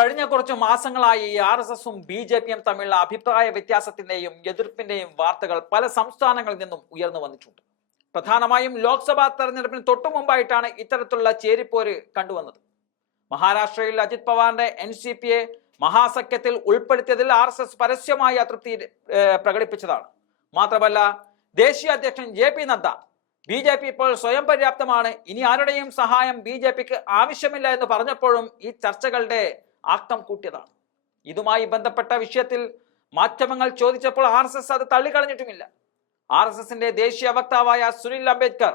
കഴിഞ്ഞ കുറച്ച് മാസങ്ങളായി ആർ എസ് എസും ബി ജെ പിയും തമ്മിലുള്ള അഭിപ്രായ വ്യത്യാസത്തിന്റെയും എതിർപ്പിന്റെയും വാർത്തകൾ പല സംസ്ഥാനങ്ങളിൽ നിന്നും ഉയർന്നു വന്നിട്ടുണ്ട്. പ്രധാനമായും ലോക്സഭാ തെരഞ്ഞെടുപ്പിന് തൊട്ടു മുമ്പായിട്ടാണ് ഇത്തരത്തിലുള്ള ചേരിപ്പോര് കണ്ടുവന്നത്. മഹാരാഷ്ട്രയിൽ അജിത് പവാറിന്റെ എൻ സി പിയെ മഹാസഖ്യത്തിൽ ഉൾപ്പെടുത്തിയതിൽ ആർ എസ് എസ് പരസ്യമായി അതൃപ്തി പ്രകടിപ്പിച്ചതാണ്. മാത്രമല്ല ദേശീയ അധ്യക്ഷൻ J P Nadda B J P ഇപ്പോൾ സ്വയം പര്യാപ്തമാണ്. ഇനി ആരുടെയും സഹായം ബി ജെ പിക്ക് ആവശ്യമില്ല എന്ന് പറഞ്ഞപ്പോഴും ഈ ചർച്ചകളുടെ ആക്കം കൂട്ടിയതാണ്. ഇതുമായി ബന്ധപ്പെട്ട വിഷയത്തിൽ മാധ്യമങ്ങൾ ചോദിച്ചപ്പോൾ ആർ എസ് എസ് അത് തള്ളിക്കളഞ്ഞിട്ടുമില്ല. ആർ എസ് എസിന്റെ ദേശീയ വക്താവായ സുനിൽ അംബേദ്കർ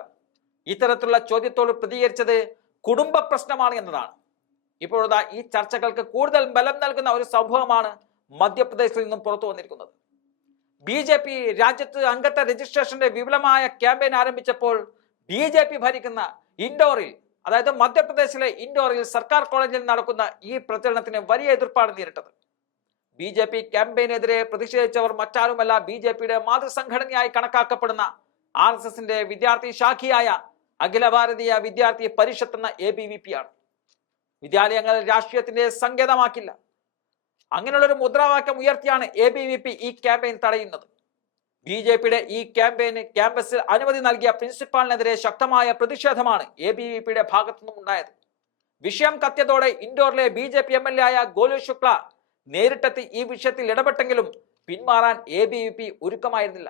ഇത്തരത്തിലുള്ള ചോദ്യത്തോട് പ്രതികരിച്ചത് കുടുംബ പ്രശ്നമാണ് എന്നതാണ്. ഇപ്പോഴതാ ഈ ചർച്ചകൾക്ക് കൂടുതൽ ബലം നൽകുന്ന ഒരു സംഭവമാണ് മധ്യപ്രദേശിൽ നിന്നും പുറത്തു വന്നിരിക്കുന്നത്. ബി ജെ പി രാജ്യത്ത് അംഗത്വ രജിസ്ട്രേഷന്റെ വിപുലമായ ക്യാമ്പയിൻ ആരംഭിച്ചപ്പോൾ ബി ജെ പി ഭരിക്കുന്ന ഇൻഡോറിൽ അതായത് മധ്യപ്രദേശിലെ ഇൻഡോറിൽ സർക്കാർ കോളേജിൽ നടക്കുന്ന ഈ പ്രചരണത്തിന് വലിയ എതിർപ്പാണ് നേരിട്ടത്. ബി ജെ പി ക്യാമ്പയിനെതിരെ പ്രതിഷേധിച്ചവർ മറ്റാരുമല്ല ബി ജെ പിയുടെ മാതൃസംഘടനയായി കണക്കാക്കപ്പെടുന്ന ആർ എസ് എസിന്റെ വിദ്യാർത്ഥി ശാഖിയായ അഖില ഭാരതീയ വിദ്യാർത്ഥി പരിഷത്ത് എന്ന എ ബി വി പി ആണ്. വിദ്യാലയങ്ങൾ രാഷ്ട്രീയത്തിന്റെ സങ്കേതമാക്കില്ല. അങ്ങനെയുള്ളൊരു മുദ്രാവാക്യം ഉയർത്തിയാണ് എ ബി വി പി ഈ ക്യാമ്പയിൻ തടയുന്നത്. ബി ജെ പിയുടെ ഈ ക്യാമ്പയിന് ക്യാമ്പസിൽ അനുമതി നൽകിയ പ്രിൻസിപ്പാളിനെതിരെ ശക്തമായ പ്രതിഷേധമാണ് എ ബി വി പിയുടെ ഭാഗത്തുനിന്നും ഉണ്ടായത്. വിഷയം കത്തിയതോടെ ഇൻഡോറിലെ B J P M L A ആയ ഗോലു ശുക്ല നേരിട്ടെത്തി ഈ വിഷയത്തിൽ ഇടപെട്ടെങ്കിലും പിന്മാറാൻ എ ബി വി പി ഒരുക്കമായിരുന്നില്ല.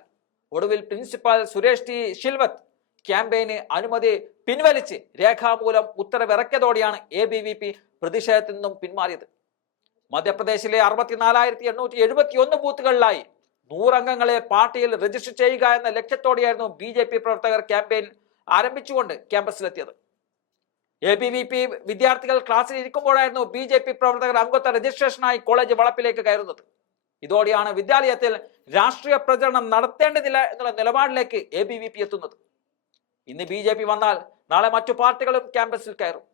ഒടുവിൽ പ്രിൻസിപ്പാൾ സുരേഷ് ടി ഷിൽവത്ത് ക്യാമ്പയിന് അനുമതി പിൻവലിച്ച് രേഖാമൂലം ഉത്തരവിറക്കിയതോടെയാണ് എ ബി വി പി പ്രതിഷേധത്തിൽ നിന്നും പിന്മാറിയത്. മധ്യപ്രദേശിലെ അറുപത്തിനാലായിരത്തി എണ്ണൂറ്റി എഴുപത്തി ഒന്ന് ബൂത്തുകളിലായി നൂറംഗങ്ങളെ പാർട്ടിയിൽ രജിസ്റ്റർ ചെയ്യുക എന്ന ലക്ഷ്യത്തോടെയായിരുന്നു ബി ജെ പി പ്രവർത്തകർ ക്യാമ്പയിൻ ആരംഭിച്ചുകൊണ്ട് ക്യാമ്പസിലെത്തിയത്. എ ബി വി പി വിദ്യാർത്ഥികൾ ക്ലാസ്സിൽ ഇരിക്കുമ്പോഴായിരുന്നു ബി ജെ പി പ്രവർത്തകർ അംഗത്വ രജിസ്ട്രേഷനായി കോളേജ് വളപ്പിലേക്ക് കയറുന്നത്. ഇതോടെയാണ് വിദ്യാലയത്തിൽ രാഷ്ട്രീയ പ്രചരണം നടത്തേണ്ടതില്ല എന്നുള്ള നിലപാടിലേക്ക് എ ബി വി പി എത്തുന്നത്. ഇന്ന് ബി ജെ പി വന്നാൽ നാളെ മറ്റു പാർട്ടികളും ക്യാമ്പസിൽ കയറും.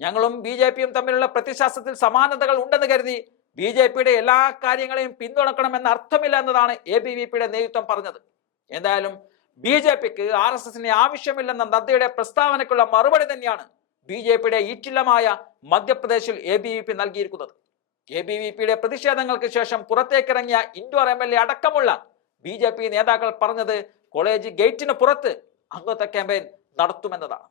ഞങ്ങളും ബി ജെ പിയും തമ്മിലുള്ള പ്രതിശ്വാസത്തിൽ സമാനതകൾ ഉണ്ടെന്ന് കരുതി ബി ജെ പിയുടെ എല്ലാ കാര്യങ്ങളെയും പിന്തുണക്കണമെന്ന അർത്ഥമില്ല എന്നതാണ് എ ബി വി പിയുടെ നേതൃത്വം പറഞ്ഞത്. എന്തായാലും ബി ജെ പിക്ക് ആർ എസ് എസിനെ ആവശ്യമില്ലെന്ന നദ്ദയുടെ പ്രസ്താവനയ്ക്കുള്ള മറുപടി തന്നെയാണ് ബി ജെ പിയുടെ ഈറ്റില്ലമായ മധ്യപ്രദേശിൽ എ ബി വി പി നൽകിയിരിക്കുന്നത്. എ ബി വി പിയുടെ പ്രതിഷേധങ്ങൾക്ക് ശേഷം പുറത്തേക്കിറങ്ങിയ ഇൻഡോർ എം എൽ എ അടക്കമുള്ള ബി ജെ പി നേതാക്കൾ പറഞ്ഞത് കോളേജ് ഗേറ്റിന് പുറത്ത് അംഗത്വ ക്യാമ്പയിൻ നടത്തുമെന്നതാണ്.